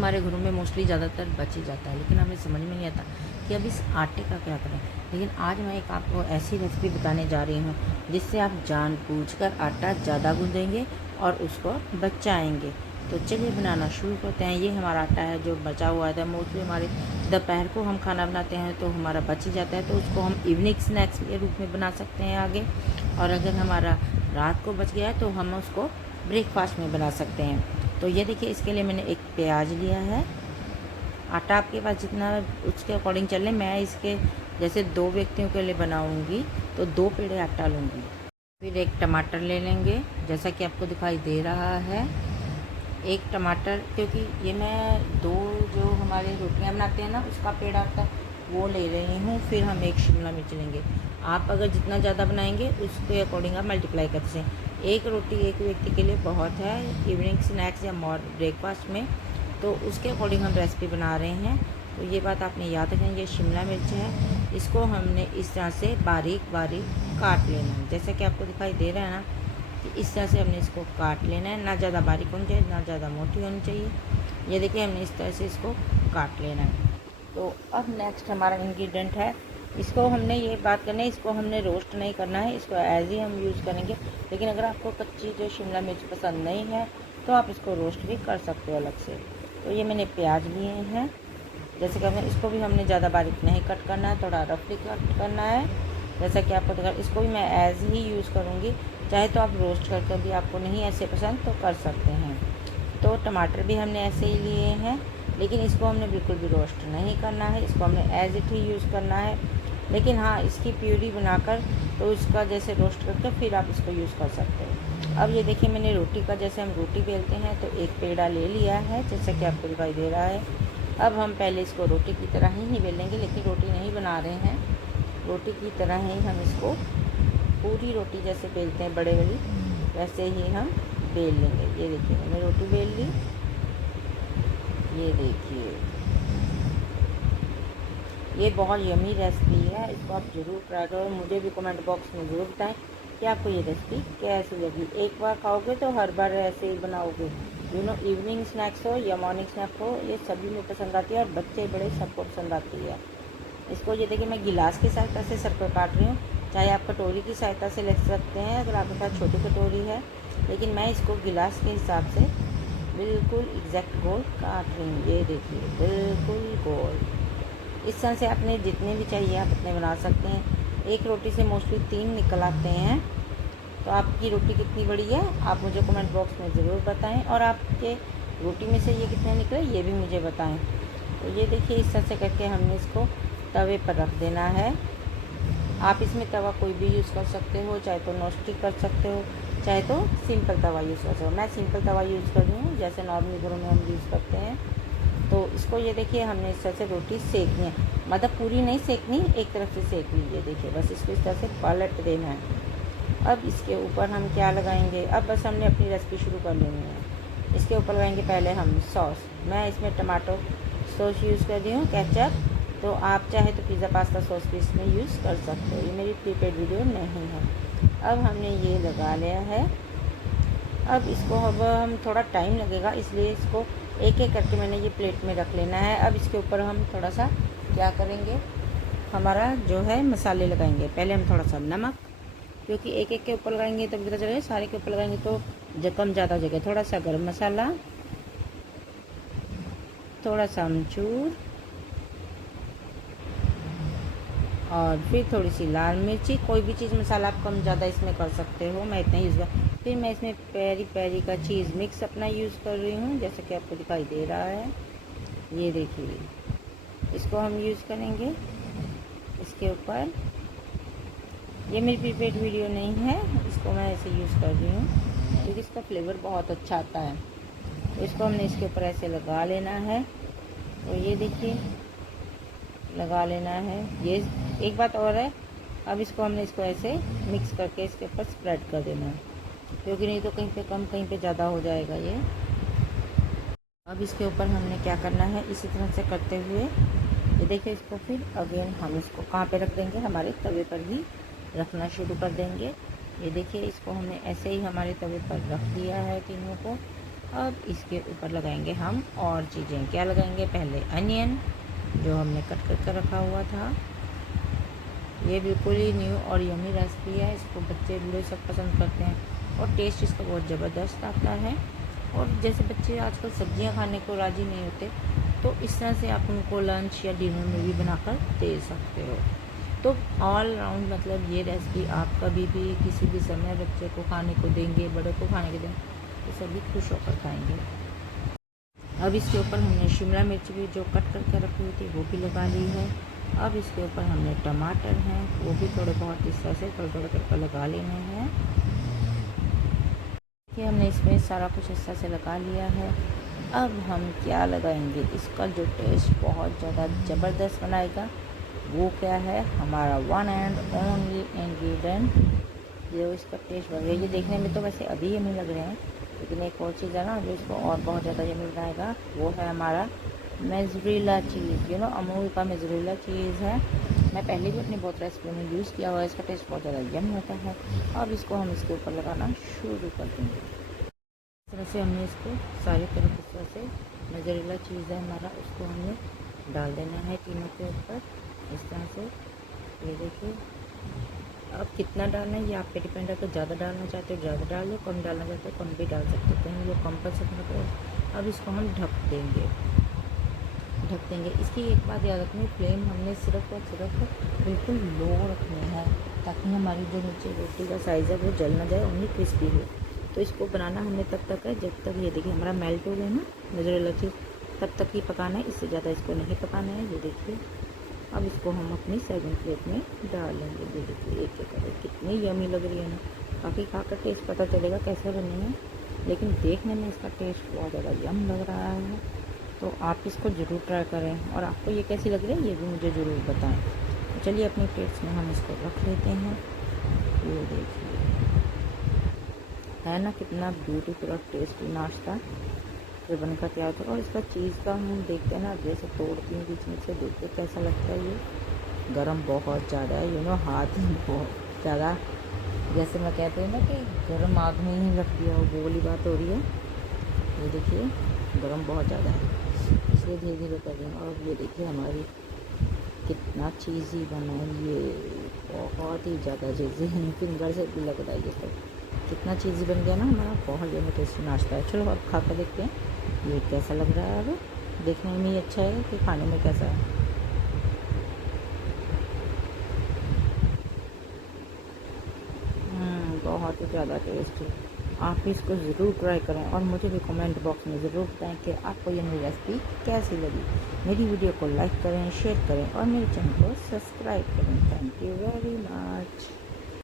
हमारे घरों में मोस्टली ज़्यादातर बच ही जाता है, लेकिन हमें समझ में नहीं आता कि अब इस आटे का क्या करें। लेकिन आज मैं एक आपको ऐसी रेसिपी बताने जा रही हूँ जिससे आप जानबूझकर आटा ज़्यादा गूँदेंगे और उसको बचाएँगे। तो चलिए बनाना शुरू करते हैं। ये हमारा आटा है जो बचा हुआ था। मोस्टली हमारे दोपहर को हम खाना बनाते हैं तो हमारा बच ही जाता है, तो उसको हम इवनिंग स्नैक्स के रूप में बना सकते हैं आगे। और अगर हमारा रात को बच गया है तो हम उसको ब्रेकफास्ट में बना सकते हैं। तो ये देखिए, इसके लिए मैंने एक प्याज लिया है। आटा आपके पास जितना उसके अकॉर्डिंग चल लें। मैं इसके जैसे 2 व्यक्तियों के लिए बनाऊंगी तो 2 पेड़े आटा लूँगी। फिर एक टमाटर ले लेंगे जैसा कि आपको दिखाई दे रहा है। एक टमाटर, क्योंकि ये मैं 2 जो हमारे रोटियां बनाते हैं ना उसका पेड़ आता है वो ले रही हूँ। फिर हम एक शिमला मिर्च लेंगे। आप अगर जितना ज़्यादा बनाएंगे उसके अकॉर्डिंग आप मल्टीप्लाई करते हैं। एक रोटी एक व्यक्ति के लिए बहुत है इवनिंग स्नैक्स या ब्रेकफास्ट में, तो उसके अकॉर्डिंग हम रेसिपी बना रहे हैं। तो ये बात आपने याद रखनी। ये शिमला मिर्च है, इसको हमने इस तरह से बारीक बारीक काट लेना है। जैसा कि आपको दिखाई दे रहा है ना कि इस तरह से हमने इसको काट लेना है। ना ज़्यादा बारीक होनी चाहिए ना ज़्यादा मोटी होनी चाहिए। ये देखिए, हमने इस तरह से इसको काट लेना है। तो अब नेक्स्ट हमारा इंग्रेडिएंट है, इसको हमने ये बात करनी है, इसको हमने रोस्ट नहीं करना है, इसको एज ही हम यूज़ करेंगे। लेकिन अगर आपको कच्ची जो शिमला मिर्च पसंद नहीं है तो आप इसको रोस्ट भी कर सकते हो अलग से। तो ये मैंने प्याज लिए हैं। जैसे कि हमें इसको भी हमने ज़्यादा बारीक नहीं कट करना है, थोड़ा रफली कट करना है। जैसा कि आपको दिखा, इसको भी मैं एज ही यूज़ करूँगी। चाहे तो आप रोस्ट करके भी, आपको नहीं ऐसे पसंद तो कर सकते हैं। तो टमाटर भी हमने ऐसे ही लिए हैं, लेकिन इसको हमने बिल्कुल भी रोस्ट नहीं करना है, इसको हमने एज इट ही यूज़ करना है। लेकिन हाँ, इसकी प्यूरी बनाकर तो इसका जैसे रोस्ट करके फिर आप इसको यूज़ कर सकते हो। अब ये देखिए, मैंने रोटी का, जैसे हम रोटी बेलते हैं तो एक पेड़ा ले लिया है जैसा कि आपको दिखाई दे रहा है। अब हम पहले इसको रोटी की तरह ही बेलेंगे, लेकिन रोटी नहीं बना रहे हैं, रोटी की तरह ही हम इसको पूरी रोटी जैसे बेलते हैं बड़े वाली, वैसे ही हम बेल लेंगे। ये देखिए, मैंने रोटी बेल ली। ये देखिए, ये बहुत यमी रेसिपी है, इसको आप ज़रूर ट्राई करो। मुझे भी कमेंट बॉक्स में ज़रूर बताएं कि आपको ये रेसिपी कैसी लगी। एक बार खाओगे तो हर बार ऐसे ही बनाओगे। इवनिंग स्नैक्स हो या मॉर्निंग स्नैक हो, ये सभी में पसंद आती है और बच्चे बड़े सबको पसंद आती है। इसको ये देखिए, मैं गिलास की सहायता से सर्कल काट रही हूँ, चाहे आप कटोरी की सहायता से ले सकते हैं अगर आपके पास छोटी कटोरी है। लेकिन मैं इसको गिलास के हिसाब से बिल्कुल एग्जैक्ट गोल काट रही हूँ। ये देखिए, बिल्कुल गोल। इस तरह से आपने जितने भी चाहिए आप उतने बना सकते हैं। एक रोटी से मोस्टली 3 निकल आते हैं। तो आपकी रोटी कितनी बड़ी है आप मुझे कमेंट बॉक्स में ज़रूर बताएं, और आपके रोटी में से ये कितने निकले ये भी मुझे बताएं। तो ये देखिए, इस तरह से करके हमने इसको तवे पर रख देना है। आप इसमें तवा कोई भी यूज़ कर सकते हो, चाहे तो नॉन स्टिक कर सकते हो, चाहे तो सिंपल तवा यूज़ कर सकते हो। मैं सिंपल तवा यूज़ कर रही हूँ जैसे नॉर्मली घरों में हम यूज़ करते हैं। तो इसको ये देखिए, हमने इस तरह से रोटी सेकनी है, मतलब पूरी नहीं सेकनी, एक तरफ से सेक लीजिए। देखिए, बस इसको इस तरह से पलट देना है। अब इसके ऊपर हम क्या लगाएंगे, अब बस हमने अपनी रेसिपी शुरू कर लेनी है। इसके ऊपर लगाएंगे पहले हम सॉस। मैं इसमें टमाटो सॉस यूज़ कर रही हूँ, केचप। तो आप चाहे तो पिज़्ज़ा पास्ता सॉस भी इसमें यूज़ कर सकते हो, ये मेरी प्रीपेड वीडियो नहीं है। अब हमने ये लगा लिया है। अब इसको अब हम थोड़ा टाइम लगेगा, इसलिए इसको एक एक करके मैंने ये प्लेट में रख लेना है। अब इसके ऊपर हम थोड़ा सा क्या करेंगे, हमारा जो है मसाले लगाएंगे। पहले हम थोड़ा सा नमक, क्योंकि एक एक के ऊपर लगाएंगे तब पता चलेगा, सारे के ऊपर लगाएंगे तो कम ज़्यादा हो जाएगा। थोड़ा सा गरम मसाला, थोड़ा सा अमचूर, और फिर थोड़ी सी लाल मिर्ची। कोई भी चीज़ मसाला आप कम ज़्यादा इसमें कर सकते हो, मैं इतना यूज़ कर। फिर मैं इसमें पेरी पेरी का चीज़ मिक्स अपना यूज़ कर रही हूँ जैसा कि आपको दिखाई दे रहा है। ये देखिए, इसको हम यूज़ करेंगे इसके ऊपर। ये मेरी प्रीपेड वीडियो नहीं है, इसको मैं ऐसे यूज़ कर रही हूँ क्योंकि इसका फ्लेवर बहुत अच्छा आता है। तो इसको हमने इसके ऊपर ऐसे लगा लेना है। तो ये देखिए, लगा लेना है। ये एक बात और है, अब इसको हमने इसको ऐसे मिक्स करके इसके ऊपर स्प्रेड कर देना है, क्योंकि नहीं तो कहीं पे कम कहीं पे ज़्यादा हो जाएगा ये। अब इसके ऊपर हमने क्या करना है, इसी तरह से करते हुए ये देखिए, इसको फिर अगेन हम इसको कहाँ पे रख देंगे, हमारे तवे पर ही रखना शुरू कर देंगे। ये देखिए, इसको हमने ऐसे ही हमारे तवे पर रख दिया है तीनों को। अब इसके ऊपर लगाएंगे हम और चीज़ें। क्या लगाएंगे? पहले अनियन जो हमने कट कर कर रखा हुआ था। ये बिल्कुल ही न्यू और यमी रेसिपी है, इसको बच्चे बूढ़े सब पसंद करते हैं और टेस्ट इसका बहुत ज़बरदस्त आता है। और जैसे बच्चे आजकल सब्जियां खाने को राज़ी नहीं होते, तो इस तरह से आप उनको लंच या डिनर में भी बनाकर दे सकते हो। तो ऑल राउंड मतलब ये रेसिपी आप कभी भी किसी भी समय बच्चे को खाने को देंगे, बड़े को खाने को देंगे, तो सभी खुश होकर खाएंगे। अब इसके ऊपर हमने शिमला मिर्च भी जो कट करके रखी हुई थी वो भी लगा ली है। अब इसके ऊपर हमने टमाटर हैं वो भी थोड़े बहुत इस तरह से थोड़े थोड़े करके लगा लेने हैं। कि हमने इसमें सारा कुछ इस तरह से लगा लिया है। अब हम क्या लगाएंगे? इसका जो टेस्ट बहुत ज़्यादा ज़बरदस्त बनाएगा वो क्या है? हमारा वन एंड ओनली इंग्रेडिएंट जो इसका टेस्ट बढ़ेगा। ये देखने में तो वैसे अभी यमी लग रहे हैं, लेकिन एक और चीज़ है ना जो इसको और बहुत ज़्यादा यमी बनाएगा, वो है हमारा मोज़रेला चीज़। अमूल का मोज़रेला चीज़ है। मैं पहले भी अपनी बहुत रेसिपी में यूज़ किया हुआ है, इसका टेस्ट बहुत ज़्यादा यम होता है। अब इसको हम इसके ऊपर लगाना शुरू कर देंगे। इस तरह से हमने इसको सारी तरफ इस तरह से मोज़रेला चीज़ है हमारा, उसको हमने डाल देना है तीनों के ऊपर इस तरह से। ये देखिए, अब कितना डालना है ये आप पे डिपेंड है। तो ज़्यादा डालना चाहते हो ज़्यादा डाल लो, कम डालना चाहते हो कम भी डाल सकते हो, तो हम लोग कम कर सकते हैं। अब इसको हम ढक देंगे। इसकी एक बात याद रखनी, फ्लेम हमने सिर्फ और सिर्फ बिल्कुल लो रखनी है, ताकि हमारी जो नीचे रोटी का साइज़ है वो जल ना जाए, ओनली क्रिस्पी हो। तो इसको बनाना हमें तब तक है जब तक ये देखिए हमारा मेल्ट हो गया ना मोज़रेला चीज़, तब तक ही पकाना है, इससे ज़्यादा इसको नहीं पकाना है। ये देखिए, अब इसको हम अपनी सर्विंग प्लेट में डाल लेंगे। ये देखिए एक एक कितनी यमी लग रही है ना। बाकी खाकर टेस्ट पता चलेगा कैसे बनी है, लेकिन देखने में इसका टेस्ट बहुत ज़्यादा यम लग रहा है। तो आप इसको ज़रूर ट्राई करें और आपको ये कैसी लग रही है ये भी मुझे ज़रूर बताएं। तो चलिए अपनी प्लेट्स में हम इसको रख लेते हैं। ये देखिए है ना कितना ब्यूटीफुल और टेस्टी नाश्ता ये बनकर तैयार होता है। और इसका चीज़ का हम देखते हैं ना, जैसे तोड़ती हूँ बीच में से, देखते कैसा लगता है। ये गरम बहुत ज़्यादा है, हाथ बहुत ज़्यादा, जैसे मैं कहती हूँ ना कि गरम आग में ही रख दिया हो, वो वाली बात हो रही है। ये देखिए गरम बहुत ज़्यादा है, इसलिए धीरे धीरे कर रही हूँ। और ये देखिए हमारी कितना चीज़ी बना है, ये बहुत ही ज़्यादा चीज़ी है, फिंगर से भी लग रहा है। ये तो कितना चीज़ी बन गया ना हमारा, बहुत ज़्यादा टेस्टी नाश्ता है। चलो अब खा कर देखते हैं ये कैसा लग रहा है। अब देखने में ही अच्छा है कि खाने में कैसा है। बहुत ही ज़्यादा टेस्टी। आप इसको ज़रूर ट्राई करें और मुझे भी कमेंट बॉक्स में ज़रूर बताएं कि आपको ये मेरी रेसिपी कैसी लगी। मेरी वीडियो को लाइक करें, शेयर करें और मेरे चैनल को सब्सक्राइब करें। Thank you very much.